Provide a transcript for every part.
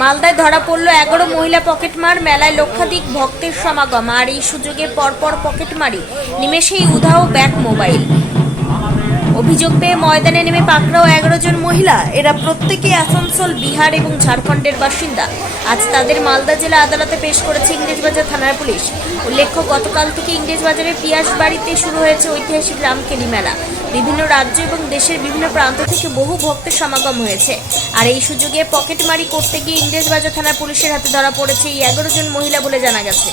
মালদায় ধরা পড়ল এগারো মহিলা পকেটমার, মেলায় লক্ষাধিক ভক্তের সমাগম। আর এই সুযোগে পরপর পকেটমারি, নিমেষেই উধাও ব্যাক মোবাইল। অভিযোগ পেয়ে ময়দানে নেমে পাকড়াও এগারো জন মহিলা। এরা প্রত্যেকে আসানসোল, বিহার এবং ঝাড়খণ্ডের বাসিন্দা। আজ তাদের মালদা জেলা আদালতে পেশ করেছে ইংরেজবাজার থানার পুলিশ। উল্লেখ্য, গতকাল থেকে ইংরেজবাজারের পিয়াস বাড়িতে শুরু হয়েছে ঐতিহাসিক রামকেলি মেলা। বিভিন্ন রাজ্য এবং দেশের বিভিন্ন প্রান্ত থেকে বহু ভক্তের সমাগম হয়েছে। আর এই সুযোগে পকেটমারি করতে গিয়ে ইংরেজবাজার থানার পুলিশের হাতে ধরা পড়েছে এই এগারো জন মহিলা বলে জানা গেছে।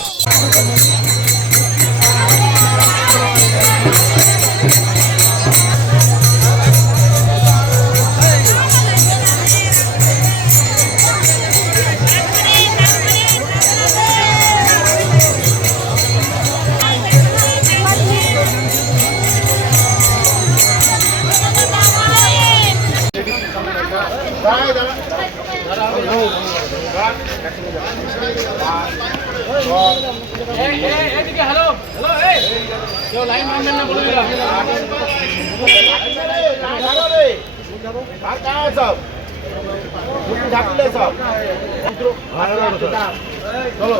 চলো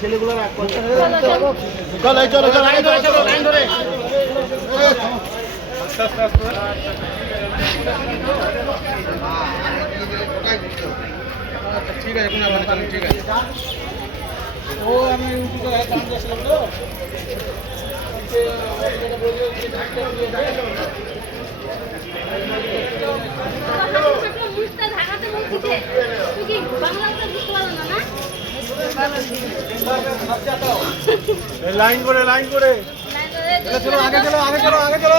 ছেলেগুলো চলো চলো চলো ঠিক আছে কোনো ব্যাপার ঠিক আছে ও আমি ইউটিউবে তো লাইন করে। লাইন করে চলো আগে চলো আগে চলো আগে চলো।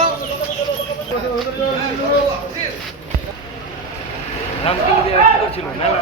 রামকেলি দিয়ে কি করছিল মেলা।